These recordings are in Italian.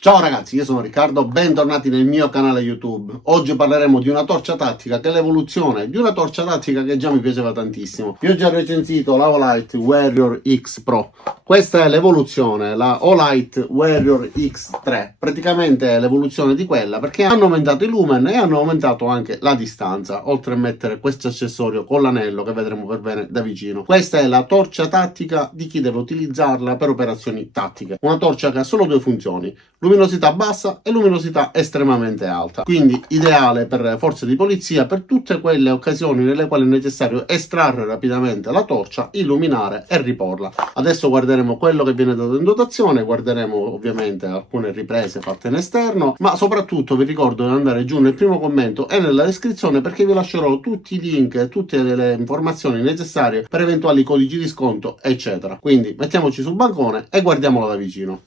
Ciao ragazzi, io sono Riccardo, bentornati nel mio canale YouTube. Oggi parleremo di una torcia tattica che è l'evoluzione di una torcia tattica che già mi piaceva tantissimo. Io ho già recensito la Olight Warrior X Pro. Questa è l'evoluzione, la Olight Warrior X3. Praticamente è l'evoluzione di quella perché hanno aumentato i lumen e hanno aumentato anche la distanza, oltre a mettere questo accessorio con l'anello che vedremo per bene da vicino. Questa è la torcia tattica di chi deve utilizzarla per operazioni tattiche. Una torcia che ha solo due funzioni: luminosità bassa e luminosità estremamente alta, quindi ideale per forze di polizia, per tutte quelle occasioni nelle quali è necessario estrarre rapidamente la torcia, illuminare e riporla. Adesso guarderemo quello che viene dato in dotazione, guarderemo ovviamente alcune riprese fatte in esterno, ma soprattutto vi ricordo di andare giù nel primo commento e nella descrizione, perché vi lascerò tutti i link e tutte le informazioni necessarie per eventuali codici di sconto eccetera. Quindi mettiamoci sul bancone e guardiamola da vicino.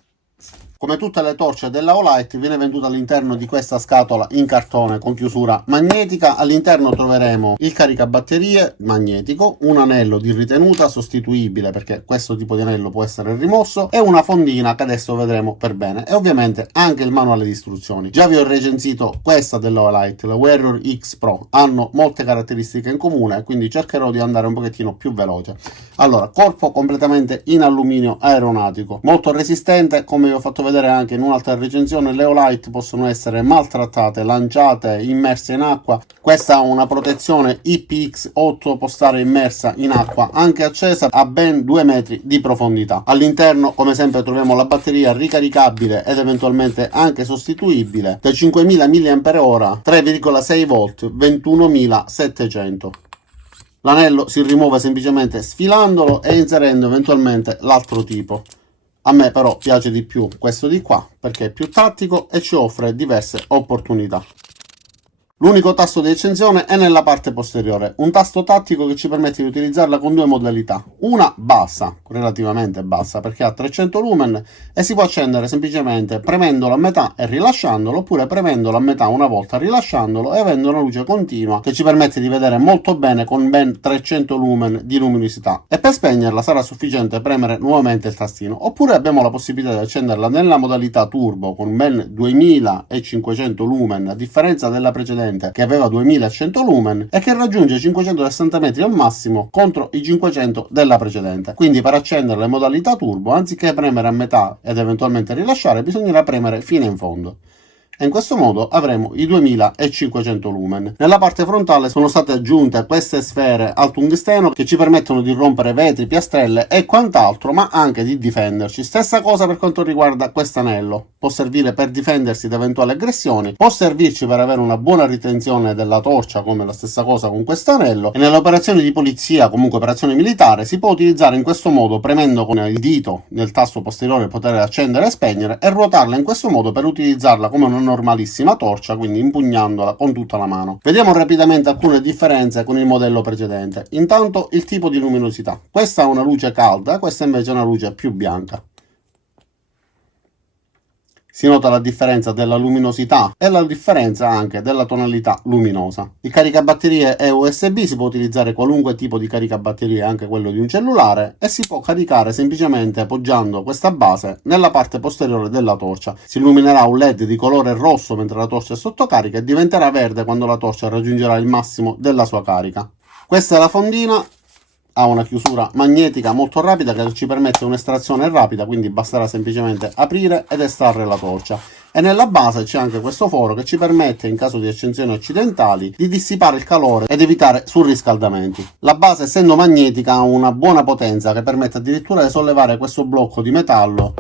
Come tutte le torce della Olight viene venduta all'interno di questa scatola in cartone con chiusura magnetica. All'interno troveremo il caricabatterie magnetico, un anello di ritenuta sostituibile perché questo tipo di anello può essere rimosso, e una fondina che adesso vedremo per bene, e ovviamente anche il manuale di istruzioni. Già vi ho recensito questa della Olight, la Warrior X Pro, hanno molte caratteristiche in comune, quindi cercherò di andare un pochettino più veloce. Allora, corpo completamente in alluminio aeronautico, molto resistente. Come vi ho fatto vedere anche in un'altra recensione, le Olight possono essere maltrattate, lanciate, immerse in acqua. Questa ha una protezione IPX8, può stare immersa in acqua anche accesa a ben 2 metri di profondità. All'interno, come sempre, troviamo la batteria ricaricabile ed eventualmente anche sostituibile da 5000 mAh, 3,6 volt, 21700. L'anello si rimuove semplicemente sfilandolo e inserendo eventualmente l'altro tipo. A me però piace di più questo di qua perché è più tattico e ci offre diverse opportunità. L'unico tasto di accensione è nella parte posteriore, un tasto tattico che ci permette di utilizzarla con due modalità. Una bassa, relativamente bassa, perché ha 300 lumen e si può accendere semplicemente premendolo a metà e rilasciandolo, oppure premendolo a metà una volta rilasciandolo e avendo una luce continua che ci permette di vedere molto bene con ben 300 lumen di luminosità. E per spegnerla sarà sufficiente premere nuovamente il tastino, oppure abbiamo la possibilità di accenderla nella modalità turbo con ben 2500 lumen, a differenza della precedente che aveva 2100 lumen e che raggiunge 560 metri al massimo contro i 500 della precedente. Quindi per accenderla in modalità turbo, anziché premere a metà ed eventualmente rilasciare, bisognerà premere fino in fondo. E in questo modo avremo i 2500 lumen. Nella parte frontale sono state aggiunte queste sfere al tungsteno che ci permettono di rompere vetri, piastrelle e quant'altro, ma anche di difenderci. Stessa cosa per quanto riguarda quest'anello. Può servire per difendersi da eventuali aggressioni, può servirci per avere una buona ritenzione della torcia, come la stessa cosa con questo anello, e nelle operazioni di polizia, comunque operazioni militari, si può utilizzare in questo modo, premendo con il dito nel tasto posteriore poter accendere e spegnere, e ruotarla in questo modo per utilizzarla come una normalissima torcia, quindi impugnandola con tutta la mano. Vediamo rapidamente alcune differenze con il modello precedente. Intanto il tipo di luminosità. Questa ha una luce calda, questa invece è una luce più bianca. Si nota la differenza della luminosità e la differenza anche della tonalità luminosa. Il caricabatterie è USB, si può utilizzare qualunque tipo di caricabatterie, anche quello di un cellulare, e si può caricare semplicemente appoggiando questa base nella parte posteriore della torcia. Si illuminerà un LED di colore rosso mentre la torcia è sotto carica e diventerà verde quando la torcia raggiungerà il massimo della sua carica. Questa è la fondina. Ha una chiusura magnetica molto rapida che ci permette un'estrazione rapida, quindi basterà semplicemente aprire ed estrarre la torcia. E nella base c'è anche questo foro che ci permette, in caso di accensioni accidentali, di dissipare il calore ed evitare surriscaldamenti. La base, essendo magnetica, ha una buona potenza che permette addirittura di sollevare questo blocco di metallo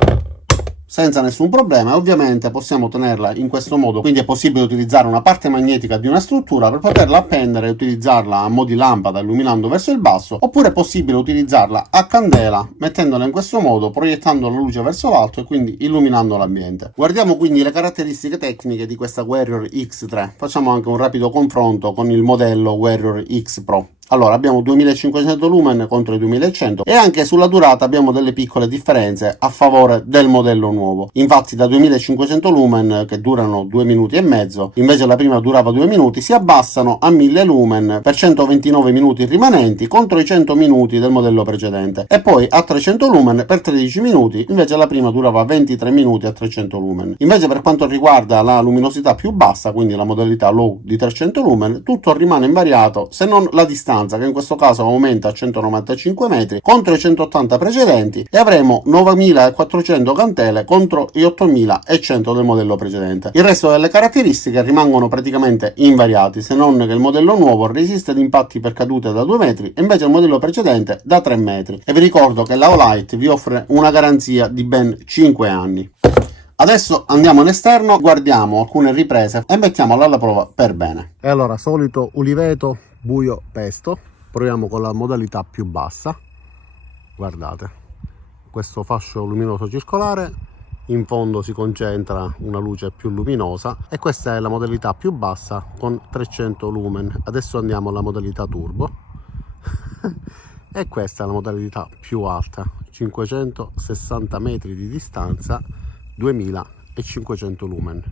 senza nessun problema, e ovviamente possiamo tenerla in questo modo, quindi è possibile utilizzare una parte magnetica di una struttura per poterla appendere e utilizzarla a mo' di lampada illuminando verso il basso, oppure è possibile utilizzarla a candela mettendola in questo modo, proiettando la luce verso l'alto e quindi illuminando l'ambiente. Guardiamo quindi le caratteristiche tecniche di questa Warrior X3, facciamo anche un rapido confronto con il modello Warrior X Pro. Allora, abbiamo 2500 lumen contro i 2100 e anche sulla durata abbiamo delle piccole differenze a favore del modello nuovo. Infatti da 2500 lumen, che durano 2 minuti e mezzo, invece la prima durava 2 minuti, si abbassano a 1000 lumen per 129 minuti rimanenti contro i 100 minuti del modello precedente, e poi a 300 lumen per 13 minuti, invece la prima durava 23 minuti a 300 lumen. Invece per quanto riguarda la luminosità più bassa, quindi la modalità low di 300 lumen, tutto rimane invariato se non la distanza, che in questo caso aumenta a 195 metri contro i 180 precedenti, e avremo 9400 candele contro i 8100 del modello precedente. Il resto delle caratteristiche rimangono praticamente invariati, se non che il modello nuovo resiste ad impatti per cadute da 2 metri e invece il modello precedente da 3 metri. E vi ricordo che la Olight vi offre una garanzia di ben 5 anni. Adesso andiamo all'esterno, guardiamo alcune riprese e mettiamola alla prova per bene. E allora, solito uliveto buio pesto, proviamo con la modalità più bassa. Guardate, questo fascio luminoso circolare, in fondo si concentra una luce più luminosa, e questa è la modalità più bassa con 300 lumen. Adesso andiamo alla modalità turbo e questa è la modalità più alta, 560 metri di distanza, 2500 lumen,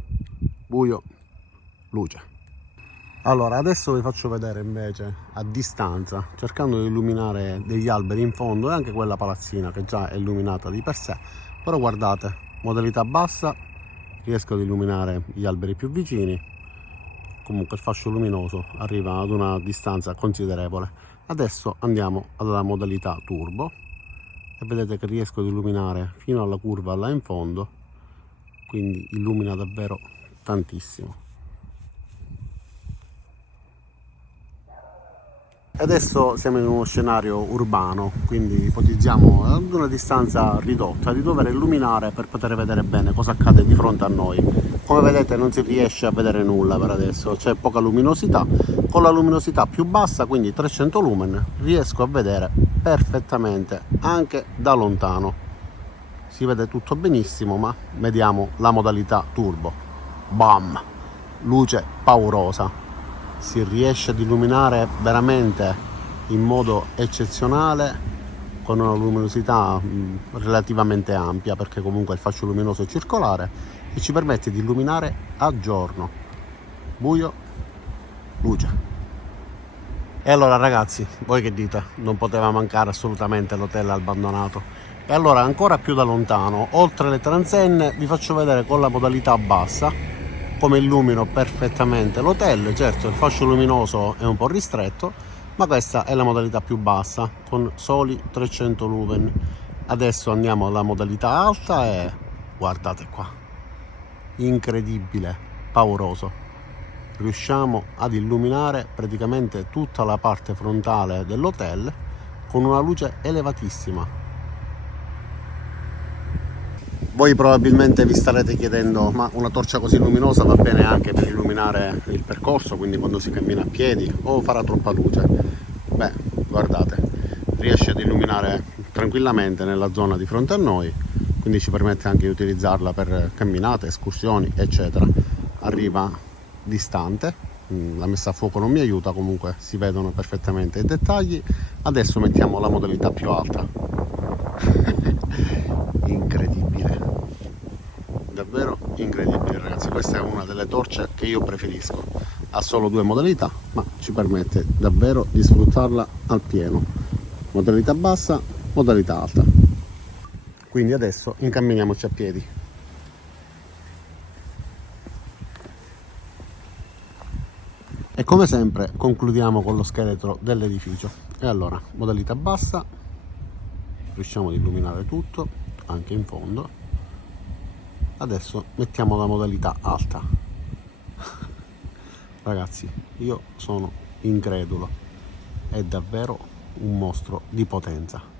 buio, luce. Allora, adesso vi faccio vedere invece a distanza, cercando di illuminare degli alberi in fondo e anche quella palazzina che già è illuminata di per sé. Però guardate, modalità bassa, riesco ad illuminare gli alberi più vicini, comunque il fascio luminoso arriva ad una distanza considerevole. Adesso andiamo alla modalità turbo e vedete che riesco ad illuminare fino alla curva là in fondo, quindi illumina davvero tantissimo. Adesso siamo in uno scenario urbano, quindi ipotizziamo ad una distanza ridotta di dover illuminare per poter vedere bene cosa accade di fronte a noi. Come vedete non si riesce a vedere nulla per adesso, c'è poca luminosità. Con la luminosità più bassa, quindi 300 lumen, riesco a vedere perfettamente anche da lontano. Si vede tutto benissimo, ma vediamo la modalità turbo. Bam! Luce paurosa. Si riesce ad illuminare veramente in modo eccezionale, con una luminosità relativamente ampia, perché comunque il fascio luminoso è circolare e ci permette di illuminare a giorno. Buio, luce. E allora ragazzi, voi che dite? Non poteva mancare assolutamente l'hotel abbandonato. E allora, ancora più da lontano, oltre le transenne, vi faccio vedere con la modalità bassa come illumino perfettamente l'hotel. Certo, il fascio luminoso è un po' ristretto, ma questa è la modalità più bassa con soli 300 lumen. Adesso andiamo alla modalità alta e guardate qua, incredibile, pauroso. Riusciamo ad illuminare praticamente tutta la parte frontale dell'hotel con una luce elevatissima. Voi probabilmente vi starete chiedendo, ma una torcia così luminosa va bene anche per illuminare il percorso, quindi quando si cammina a piedi, o farà troppa luce? Beh, guardate, riesce ad illuminare tranquillamente nella zona di fronte a noi, quindi ci permette anche di utilizzarla per camminate, escursioni, eccetera. Arriva distante, la messa a fuoco non mi aiuta, comunque si vedono perfettamente i dettagli. Adesso mettiamo la modalità più alta. Incredibile, davvero incredibile ragazzi. Questa è una delle torce che io preferisco, ha solo 2 modalità, ma ci permette davvero di sfruttarla al pieno. Modalità bassa, modalità alta. Quindi adesso incamminiamoci a piedi. E come sempre concludiamo con lo scheletro dell'edificio. E allora, modalità bassa, riusciamo ad illuminare tutto, anche in fondo. Adesso mettiamo la modalità alta. Ragazzi, io sono incredulo, è davvero un mostro di potenza.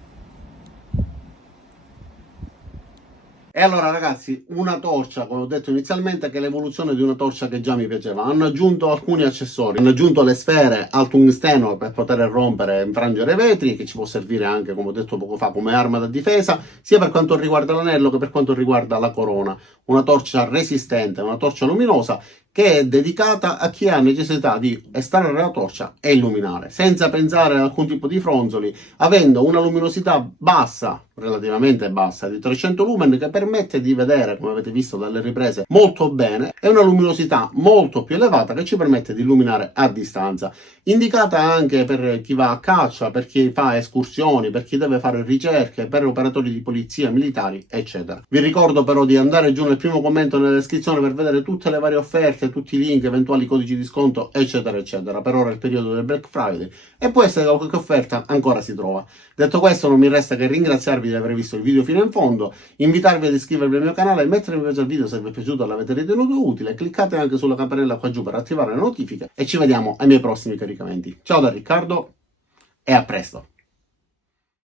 E allora ragazzi, una torcia, come ho detto inizialmente, che è l'evoluzione di una torcia che già mi piaceva. Hanno aggiunto alcuni accessori, hanno aggiunto le sfere al tungsteno per poter rompere e infrangere i vetri, che ci può servire anche, come ho detto poco fa, come arma da difesa, sia per quanto riguarda l'anello che per quanto riguarda la corona. Una torcia resistente, una torcia luminosa che è dedicata a chi ha necessità di estrarre la torcia e illuminare, senza pensare ad alcun tipo di fronzoli, avendo una luminosità bassa, relativamente bassa, di 300 lumen, che permette di vedere, come avete visto dalle riprese, molto bene, e una luminosità molto più elevata che ci permette di illuminare a distanza. Indicata anche per chi va a caccia, per chi fa escursioni, per chi deve fare ricerche, per operatori di polizia, militari, eccetera. Vi ricordo però di andare giù nel primo commento nella descrizione per vedere tutte le varie offerte, tutti i link, eventuali codici di sconto, eccetera, eccetera. Per ora è il periodo del Black Friday e può essere che qualche offerta ancora si trova. Detto questo, non mi resta che ringraziarvi di aver visto il video fino in fondo, invitarvi ad iscrivervi al mio canale e mettere mi piace al video se vi è piaciuto e l'avete ritenuto utile. Cliccate anche sulla campanella qua giù per attivare le notifiche e ci vediamo ai miei prossimi caricamenti. Ciao da Riccardo e a presto!